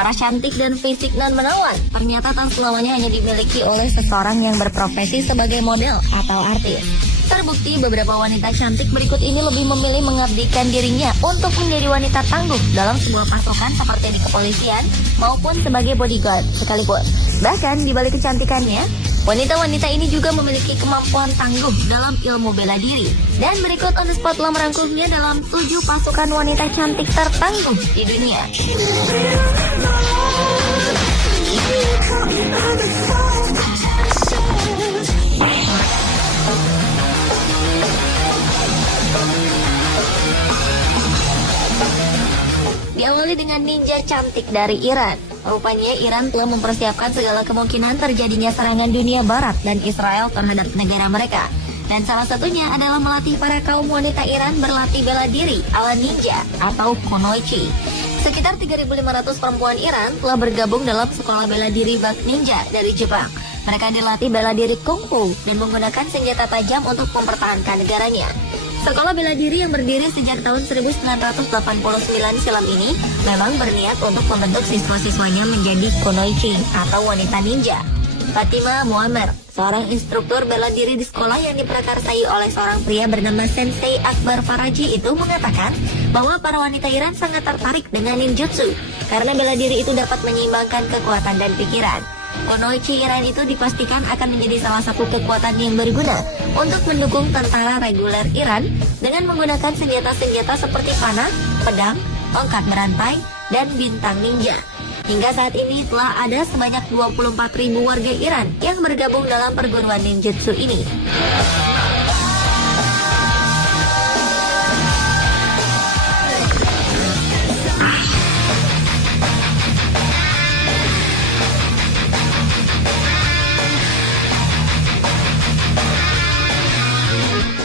Para cantik dan fisik non menawan ternyata tak selamanya hanya dimiliki oleh seseorang yang berprofesi sebagai model atau artis. Terbukti beberapa wanita cantik berikut ini lebih memilih mengabdikan dirinya untuk menjadi wanita tangguh dalam sebuah pasukan seperti di kepolisian maupun sebagai bodyguard sekalipun. Bahkan di balik kecantikannya, wanita-wanita ini juga memiliki kemampuan tangguh dalam ilmu bela diri. Dan berikut on the spot telah merangkumnya dalam 7 pasukan wanita cantik tertangguh di dunia. Diawali dengan ninja cantik dari Iran. Rupanya Iran telah mempersiapkan segala kemungkinan terjadinya serangan dunia barat dan Israel terhadap negara mereka. Dan salah satunya adalah melatih para kaum wanita Iran berlatih bela diri ala ninja atau kunoichi. Sekitar 3.500 perempuan Iran telah bergabung dalam sekolah bela diri bak ninja dari Jepang. Mereka dilatih bela diri kungfu dan menggunakan senjata tajam untuk mempertahankan negaranya. Sekolah bela diri yang berdiri sejak tahun 1989 silam ini memang berniat untuk membentuk siswa-siswanya menjadi kunoichi atau wanita ninja. Fatima Muammer, seorang instruktur bela diri di sekolah yang diprakarsai oleh seorang pria bernama Sensei Akbar Faraji itu mengatakan bahwa para wanita Iran sangat tertarik dengan ninjutsu karena bela diri itu dapat menyeimbangkan kekuatan dan pikiran. Kunoichi Iran itu dipastikan akan menjadi salah satu kekuatan yang berguna untuk mendukung tentara reguler Iran dengan menggunakan senjata-senjata seperti panah, pedang, tongkat berantai, dan bintang ninja. Hingga saat ini telah ada sebanyak 24.000 warga Iran yang bergabung dalam perguruan ninjutsu ini.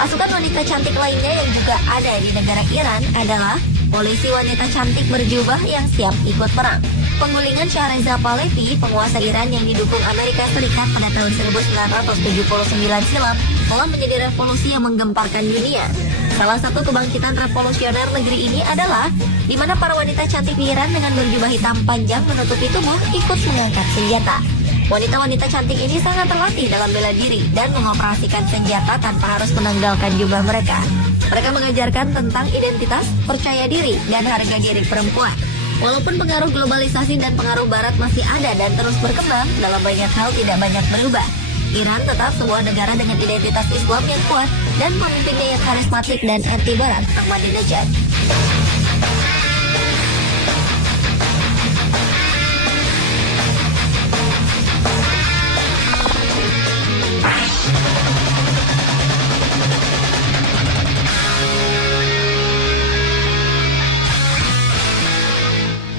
Pasukan wanita cantik lainnya yang juga ada di negara Iran adalah polisi wanita cantik berjubah yang siap ikut perang. Penggulingan Shahreza Pahlavi, penguasa Iran yang didukung Amerika Serikat pada tahun 1979 silam, telah menjadi revolusi yang menggemparkan dunia. Salah satu kebangkitan revolusioner negeri ini adalah di mana para wanita cantik di Iran dengan berjubah hitam panjang menutupi tubuh ikut mengangkat senjata. Wanita-wanita cantik ini sangat terlatih dalam bela diri dan mengoperasikan senjata tanpa harus menanggalkan jubah mereka. Mereka mengajarkan tentang identitas, percaya diri, dan harga diri perempuan. Walaupun pengaruh globalisasi dan pengaruh barat masih ada dan terus berkembang, dalam banyak hal tidak banyak berubah. Iran tetap sebuah negara dengan identitas Islam yang kuat dan pemimpinnya yang karismatik dan anti barat, Ahmadinejad.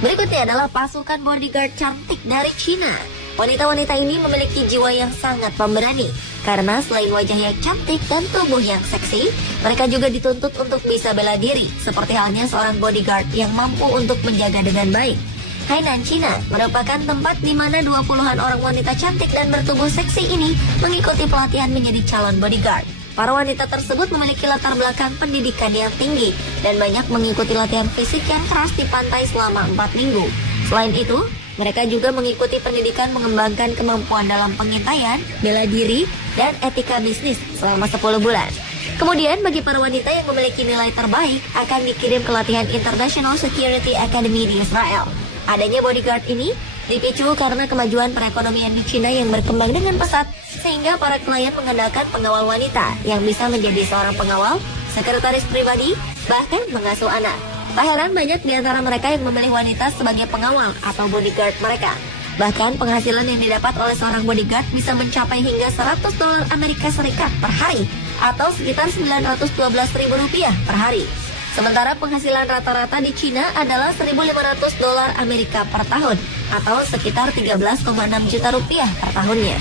Berikutnya adalah pasukan bodyguard cantik dari Cina. Wanita-wanita ini memiliki jiwa yang sangat pemberani. Karena selain wajah yang cantik dan tubuh yang seksi, mereka juga dituntut untuk bisa bela diri, seperti halnya seorang bodyguard yang mampu untuk menjaga dengan baik. Hainan, Cina merupakan tempat di mana 20-an orang wanita cantik dan bertubuh seksi ini mengikuti pelatihan menjadi calon bodyguard. Para wanita tersebut memiliki latar belakang pendidikan yang tinggi dan banyak mengikuti latihan fisik yang keras di pantai selama 4 minggu. Selain itu, mereka juga mengikuti pendidikan mengembangkan kemampuan dalam pengintaian, bela diri, dan etika bisnis selama 10 bulan. Kemudian bagi para wanita yang memiliki nilai terbaik akan dikirim ke latihan International Security Academy di Israel. Adanya bodyguard ini dipicu karena kemajuan perekonomian di Cina yang berkembang dengan pesat, sehingga para klien mengandalkan pengawal wanita yang bisa menjadi seorang pengawal, sekretaris pribadi, bahkan mengasuh anak. Tak heran banyak di antara mereka yang memilih wanita sebagai pengawal atau bodyguard mereka. Bahkan penghasilan yang didapat oleh seorang bodyguard bisa mencapai hingga $100 Amerika Serikat per hari atau sekitar Rp912.000 per hari. Sementara penghasilan rata-rata di Cina adalah $1.500 Amerika per tahun atau sekitar 13,6 juta rupiah per tahunnya.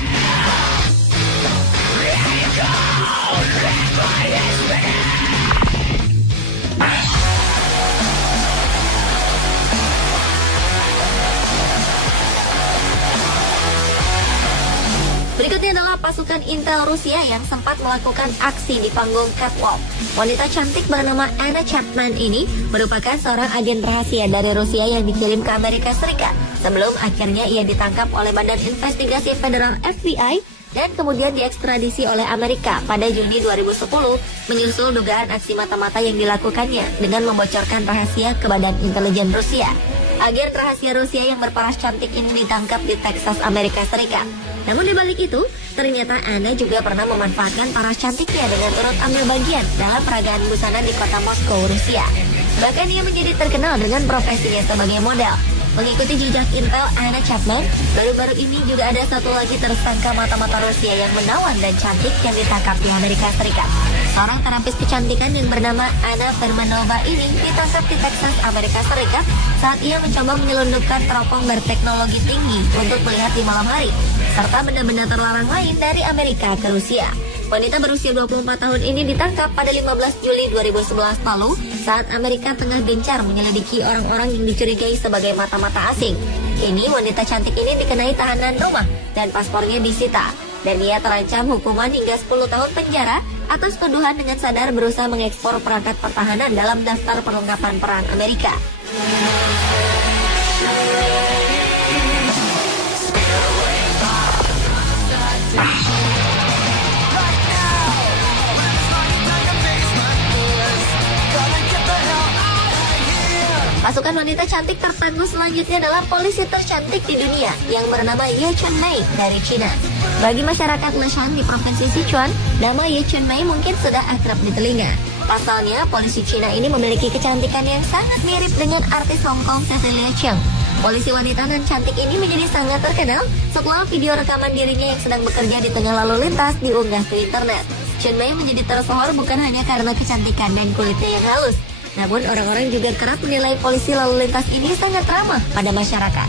Berikutnya adalah pasukan Intel Rusia yang sempat melakukan aksi di panggung catwalk. Wanita cantik bernama Anna Chapman ini merupakan seorang agen rahasia dari Rusia yang dikirim ke Amerika Serikat sebelum akhirnya ia ditangkap oleh Badan Investigasi Federal FBI dan kemudian diekstradisi oleh Amerika pada Juni 2010 menyusul dugaan aksi mata-mata yang dilakukannya dengan membocorkan rahasia ke Badan Intelijen Rusia. Agen rahasia Rusia yang berparas cantik ini ditangkap di Texas, Amerika Serikat. Namun dibalik itu, ternyata Anna juga pernah memanfaatkan paras cantiknya dengan turut ambil bagian dalam peragaan busana di kota Moskow, Rusia. Bahkan ia menjadi terkenal dengan profesinya sebagai model. Mengikuti jejak Intel Anna Chapman, baru-baru ini juga ada satu lagi tersangka mata-mata Rusia yang menawan dan cantik yang ditangkap di Amerika Serikat. Seorang terapis kecantikan yang bernama Anna Fermanova ini ditangkap di Texas, Amerika Serikat saat ia mencoba menyelundupkan teropong berteknologi tinggi untuk melihat di malam hari, serta benda-benda terlarang lain dari Amerika ke Rusia. Wanita berusia 24 tahun ini ditangkap pada 15 Juli 2011 lalu saat Amerika tengah gencar menyelidiki orang-orang yang dicurigai sebagai mata-mata asing. Kini wanita cantik ini dikenai tahanan rumah dan paspornya disita, dan ia terancam hukuman hingga 10 tahun penjara atas tuduhan dengan sadar berusaha mengekspor perangkat pertahanan dalam daftar perlengkapan perang Amerika. Pasukan wanita cantik tertangguh selanjutnya adalah polisi tercantik di dunia yang bernama Ye Chunmei dari China. Bagi masyarakat Leshan di Provinsi Sichuan, nama Ye Chunmei mungkin sudah akrab di telinga. Pasalnya, polisi China ini memiliki kecantikan yang sangat mirip dengan artis Hong Kong Cecilia Cheung. Polisi wanita dan cantik ini menjadi sangat terkenal setelah video rekaman dirinya yang sedang bekerja di tengah lalu lintas diunggah ke internet. Chunmei menjadi tersohor bukan hanya karena kecantikan dan kulitnya yang halus, namun orang-orang juga kerap menilai polisi lalu lintas ini sangat ramah pada masyarakat.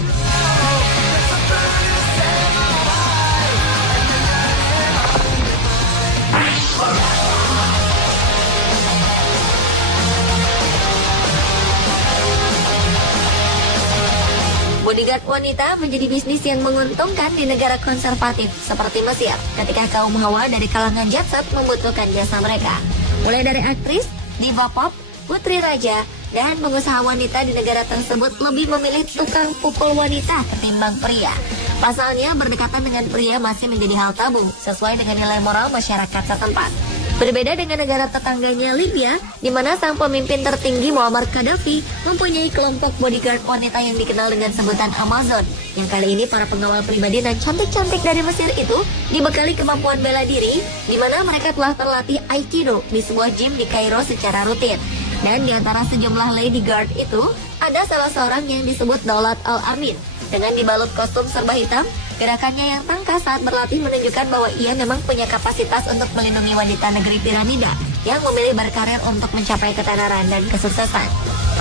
Bodyguard wanita menjadi bisnis yang menguntungkan di negara konservatif seperti Mesir ketika kaum hawa dari kalangan jet set membutuhkan jasa mereka. Mulai dari aktris, diva pop, putri raja, dan pengusaha wanita di negara tersebut lebih memilih tukang pukul wanita ketimbang pria. Pasalnya, berdekatan dengan pria masih menjadi hal tabu sesuai dengan nilai moral masyarakat setempat. Berbeda dengan negara tetangganya Libya, di mana sang pemimpin tertinggi Muammar Gaddafi mempunyai kelompok bodyguard wanita yang dikenal dengan sebutan Amazon. Yang kali ini para pengawal pribadi dan cantik-cantik dari Mesir itu dibekali kemampuan bela diri, di mana mereka telah terlatih Aikido di sebuah gym di Kairo secara rutin. Dan di antara sejumlah lady guard itu, ada salah seorang yang disebut Daulat Al-Amin. Dengan dibalut kostum serba hitam, gerakannya yang tangkas saat berlatih menunjukkan bahwa ia memang punya kapasitas untuk melindungi wanita negeri piramida yang memilih berkarir untuk mencapai ketenaran dan kesuksesan.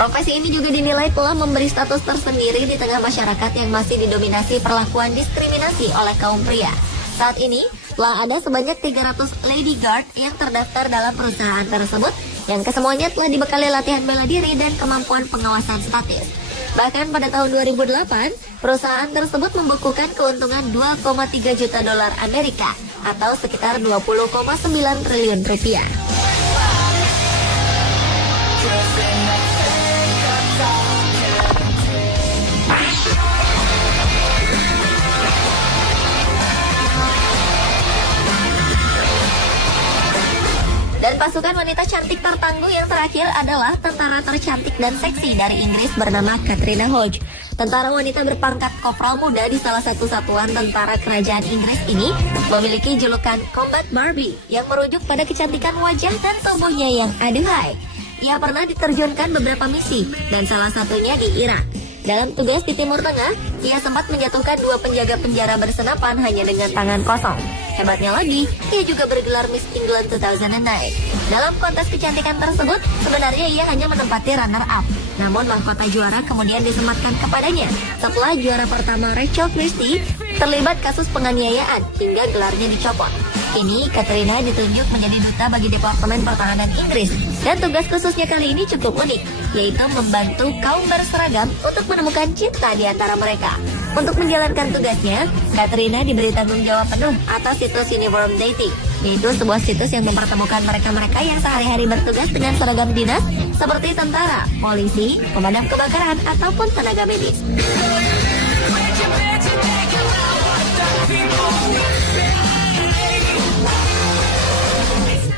Profesi ini juga dinilai telah memberi status tersendiri di tengah masyarakat yang masih didominasi perlakuan diskriminasi oleh kaum pria. Saat ini, telah ada sebanyak 300 lady guard yang terdaftar dalam perusahaan tersebut, yang kesemuanya telah dibekali latihan bela diri dan kemampuan pengawasan statis. Bahkan pada tahun 2008, perusahaan tersebut membukukan keuntungan 2,3 juta dolar Amerika atau sekitar 20,9 triliun rupiah. Dan pasukan wanita cantik tertangguh yang terakhir adalah tentara tercantik dan seksi dari Inggris bernama Katrina Hodge. Tentara wanita berpangkat kopral muda di salah satu satuan tentara kerajaan Inggris ini memiliki julukan Combat Barbie yang merujuk pada kecantikan wajah dan tubuhnya yang aduhai. Ia pernah diterjunkan beberapa misi dan salah satunya di Irak. Dalam tugas di Timur Tengah, ia sempat menjatuhkan 2 penjaga penjara bersenapan hanya dengan tangan kosong. Hebatnya lagi, ia juga bergelar Miss England 2009. Dalam kontes kecantikan tersebut, sebenarnya ia hanya menempati runner-up. Namun mahkota juara kemudian disematkan kepadanya setelah juara pertama Rachel Christie terlibat kasus penganiayaan hingga gelarnya dicopot. Kini, Katrina ditunjuk menjadi duta bagi Departemen Pertahanan Inggris. Dan tugas khususnya kali ini cukup unik, yaitu membantu kaum berseragam untuk menemukan cinta di antara mereka. Untuk menjalankan tugasnya, Katrina diberi tanggung jawab penuh atas situs Uniform Dating, yaitu sebuah situs yang mempertemukan mereka-mereka yang sehari-hari bertugas dengan seragam dinas seperti tentara, polisi, pemadam kebakaran, ataupun tenaga medis.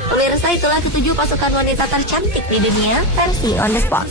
Pemirsa, itulah ketujuh pasukan wanita tercantik di dunia versi On The Spot.